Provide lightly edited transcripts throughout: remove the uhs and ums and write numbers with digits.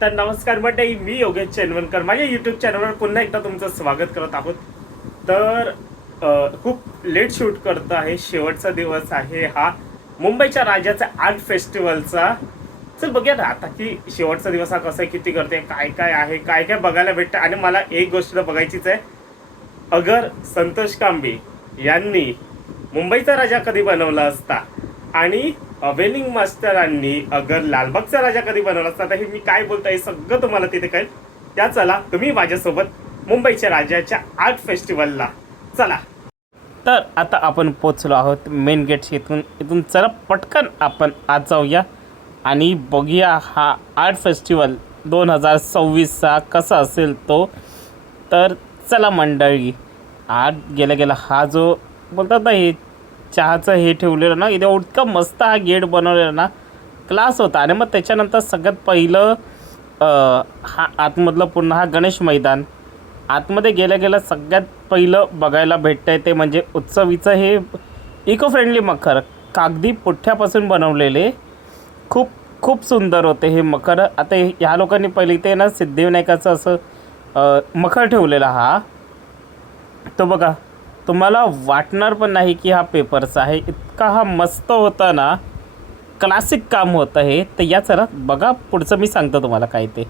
तर नमस्कार मंडळी, मी योगेश चेनवणकर माझ्या यूट्यूब चॅनलवर पुन्हा एकदा तुमचं स्वागत करत आहोत. तर खूप लेट शूट करत आहे. शेवटचा दिवस आहे हा मुंबईच्या राजाचा आर्ट फेस्टिवलचा. चल बघूया ना आता की शेवटचा दिवस हा कसा किती करते, काय काय आहे, काय काय बघायला भेटतं. आणि मला एक गोष्ट बघायचीच आहे, अगर संतोष कांबळे यांनी मुंबईचा राजा कधी बनवला असता आणि अवेनिंग मास्टरांनी अगर लालबागचा राजा कधी बनवला असता, तर हे मी काय बोलतो हे सगळं तुम्हाला तिथे कळेल. त्या चला तुम्ही माझ्यासोबत मुंबईच्या राजाच्या आर्ट फेस्टिवलला चला. तर आता आपण पोचलो आहोत मेन गेटशी. इथून चला पटकन आपण आज जाऊया आणि बघूया हा आर्ट फेस्टिवल 2026चा कसा असेल तो. तर चला मंडळी, आत गेल्या गेला हा जो बोलतात ना हे चहाचं हे ठेवलेलं ना, इथे इतका मस्त हा गेट बनवलेला ना, क्लास होता. आणि मग त्याच्यानंतर सगळ्यात पहिलं हा आतमधलं पुन्हा हा गणेश मैदान. आतमध्ये गेल्या गेल्या सगळ्यात पहिलं बघायला भेटतं आहे ते म्हणजे उत्सवीचं हे इको फ्रेंडली मखर, कागदी पुठ्ठ्यापासून बनवलेले. खूप खूप सुंदर होते हे मखर. आता ह्या लोकांनी पहिले इथे ना सिद्धिविनायकाचं असं मखर ठेवलेला हा. तो बघा, तुम्हाला वाटणार पण नाही की हा पेपरचा आहे. इतका हा मस्त होता ना, क्लासिक काम होतं हे. तर या चला बघा पुढचं मी सांगतो तुम्हाला काय ते.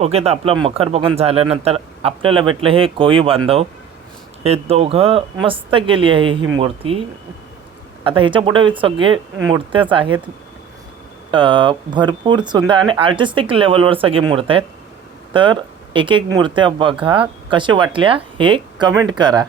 ओके, तर आपलं मखर बघून झाल्यानंतर आपल्याला भेटलं हे कोळी बांधव. हे दोघं मस्त केली आहे ही मूर्ती. आता ह्याच्या पुढे सगळे मूर्त्याच आहेत. भरपूर सुंदर आणि आर्टिस्टिक लेवलवर सगळे मूर्त्या आहेत. तर एक एक मूर्त्या बघा कशा वाटल्या हे कमेंट करा.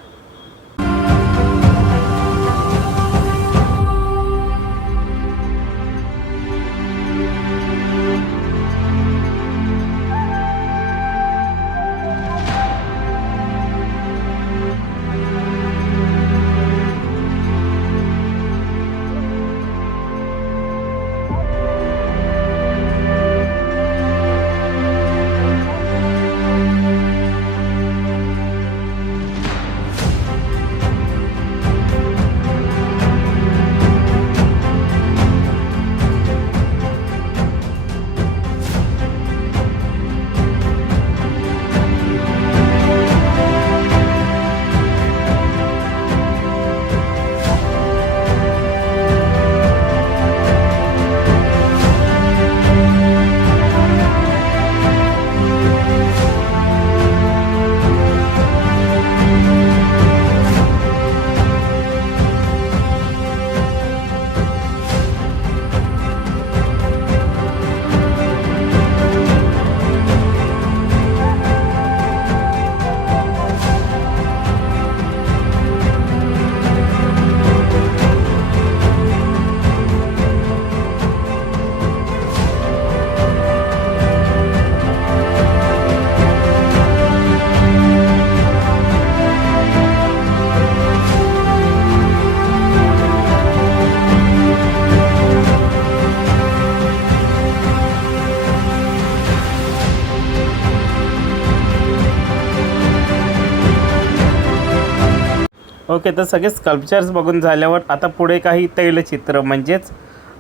ओके, तर सगळे स्कल्पचर्स बघून झाल्यावर आता पुढे काही तैलचित्र म्हणजेच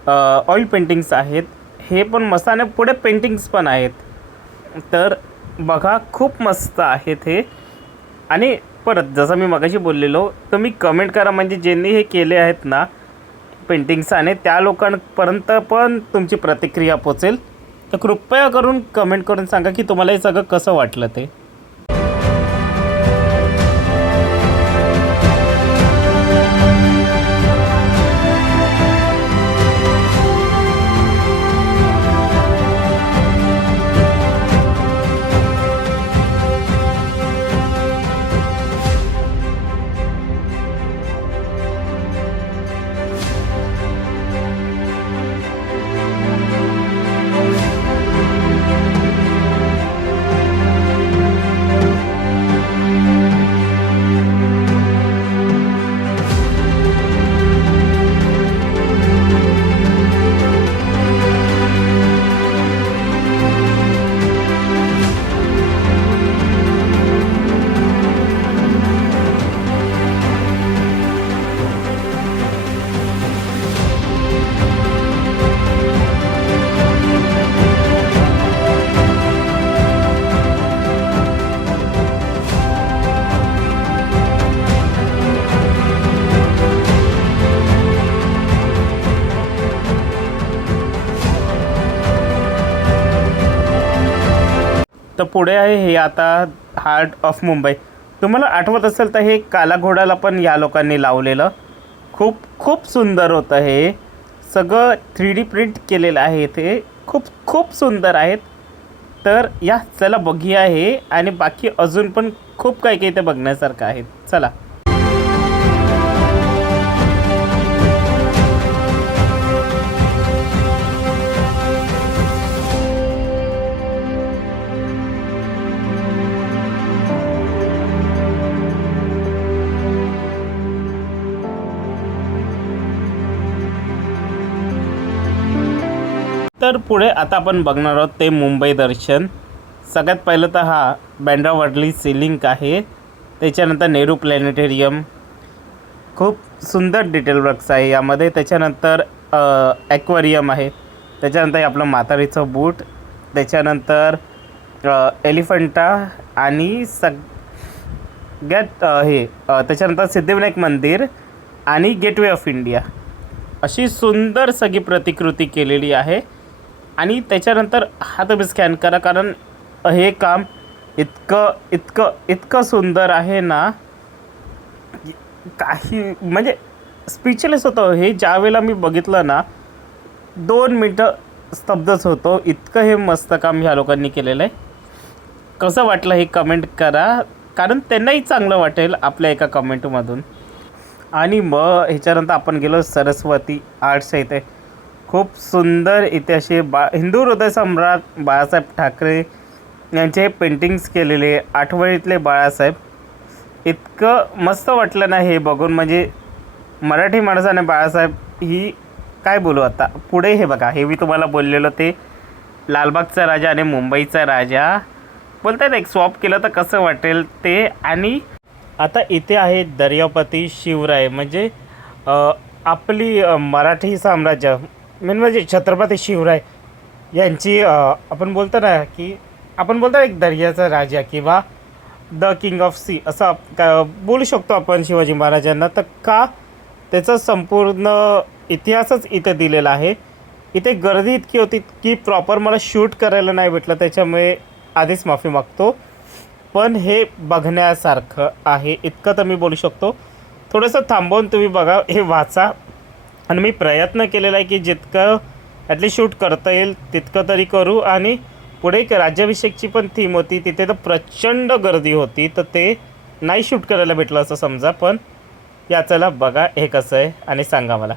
ऑइल पेंटिंग्स आहेत. हे पण मस्त आणि पुढे पेंटिंग्स पण आहेत. तर बघा खूप मस्त आहेत हे. आणि परत जसं मी मगाशी बोललेलो, तुम्ही कमेंट करा म्हणजे ज्यांनी हे केले आहेत ना पेंटिंग्स आणि त्या लोकांपर्यंत पण तुमची प्रतिक्रिया पोचेल. तर कृपया करून कमेंट करून सांगा की तुम्हाला हे सगळं कसं वाटलं ते. तर पुढे आहे हे आता हार्ट ऑफ मुंबई. तुम्हाला आठवत असेल तर हे काला घोडाला पण या लोकांनी लावलेलं. खूप खूप सुंदर होतं हे. सगळं 3D प्रिंट केलेलं आहे ते. खूप खूप सुंदर आहेत. तर या चला बघूया हे. आणि बाकी अजून पण खूप काही काही ते बघण्यासारखं आहे. चला. तर पुढे आता आपण बघणार आहोत ते मुंबई दर्शन. सगळ्यात पहिलं तर हा बँड्रा वर्ली सीलिंग आहे. त्याच्यानंतर नेहरू प्लॅनेटेरियम. खूप सुंदर डिटेल वर्क्स आहे यामध्ये. त्याच्यानंतर ॲक्वेरियम आहे. त्याच्यानंतर आपलं म्हातारीचं बूट. त्याच्यानंतर एलिफंटा आणि सगळ्यात त्याच्यानंतर सिद्धिविनायक मंदिर आणि गेटवे ऑफ इंडिया. अशी सुंदर सगळी प्रतिकृती केलेली आहे. आणि त्याच्यानंतर हा तुम्ही स्कॅन करा, कारण हे काम इतकं इतकं इतकं सुंदर आहे ना, काही म्हणजे स्पीचलेस होतं हे. ज्यावेळेला मी बघितलं ना 2 मिनटं स्तब्धच होतो. इतकं हे मस्त काम ह्या लोकांनी केलेलं आहे. कसं वाटलं हे कमेंट करा, कारण त्यांनाही चांगलं वाटेल आपल्या एका कमेंटमधून. आणि मग ह्याच्यानंतर आपण गेलो सरस्वती आर्ट्सच्या इथे. खूप सुंदर इथे असे हिंदू हृदय सम्राट बाळासाहेब ठाकरे यांचे पेंटिंग्स केलेले. आठवणीतले बाळासाहेब. इतकं मस्त वाटलं ना हे बघून. म्हणजे मराठी माणसाने बाळासाहेब ही काय बोलू आता. पुढे हे बघा, हे मी तुम्हाला बोललेलं ते लालबागचा राजा आणि मुंबईचा राजा. बोलतात एक स्वॉप केलं तर कसं वाटेल ते. आणि आता इथे आहे दर्यापती शिवराय. म्हणजे आपली मराठी साम्राज्य म्हणजे छत्रपती शिवराय यांची आपण बोलतो ना की आपण बोलतो एक दर्याचा राजा किंवा द किंग ऑफ सी असं बोलू शकतो आपण शिवाजी महाराजांना. तर का त्याचा संपूर्ण इतिहासच इथे दिलेला आहे. इथे गर्दी इतकी होती की प्रॉपर मला शूट करायला नाही भेटलं, त्याच्यामुळे आधीच माफी मागतो. पण हे बघण्यासारखं आहे इतकं तर मी बोलू शकतो. थोडंसं थांबवून तुम्ही बघा, हे वाचा. आणि मी प्रयत्न केलेला आहे की जितकं ॲटलीस्ट शूट करता येईल तितकं तरी करू. आणि पुढे एक राज्याभिषेकची पण थीम होती तिथे, तर प्रचंड गर्दी होती, तर ते नाही शूट करायला भेटलं असं समजा. पण याचला बघा हे कसं आहे आणि सांगा मला.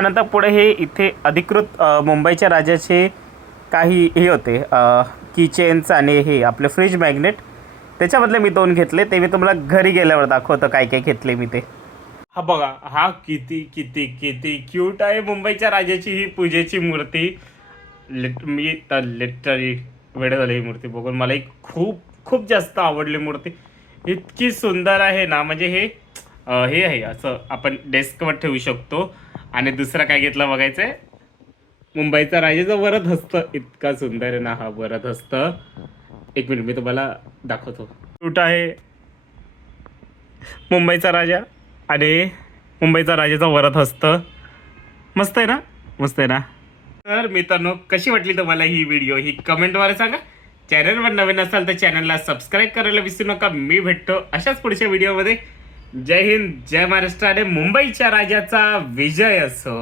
त्यानंतर पुढे हे इथे अधिकृत मुंबईच्या राजाचे काही हे होते किचेन्स आणि हे आपले फ्रीज मॅग्नेट, त्याच्यामधले मी 2 घेतले. ते मी तुम्हाला घरी गेल्यावर दाखवतो काय काय घेतले मी ते. हा बघा, हा किती किती किती क्यूट आहे मुंबईच्या राजाची ही पूजेची मूर्ती. मी तर लिटरली वेळ झाली ही मूर्ती बघून. मला ही खूप खूप जास्त आवडली मूर्ती. इतकी सुंदर आहे ना, म्हणजे हे हे आहे असं आपण डेस्कवर ठेवू शकतो. आणि दुसरं काय घेतलं बघायचं आहे, मुंबईचा राजाचा वरद हस्त. इतका सुंदर आहे ना हा वरद हस्त. एक मिनिट मी तुम्हाला दाखवतो. क्यूट आहे मुंबईचा राजा आणि मुंबईचा राजाचा वरद हस्त. मस्त आहे ना, मस्त आहे ना. तर मित्रांनो, कशी वाटली तुम्हाला ही व्हिडिओ ही कमेंटद्वारे सांगा. चॅनलवर नवीन असाल तर चॅनलला सबस्क्राईब करायला विसरू नका. मी भेटतो अशाच पुढच्या व्हिडिओमध्ये. जय हिंद, जय महाराष्ट्र आणि मुंबईच्या राजाचा विजय असो.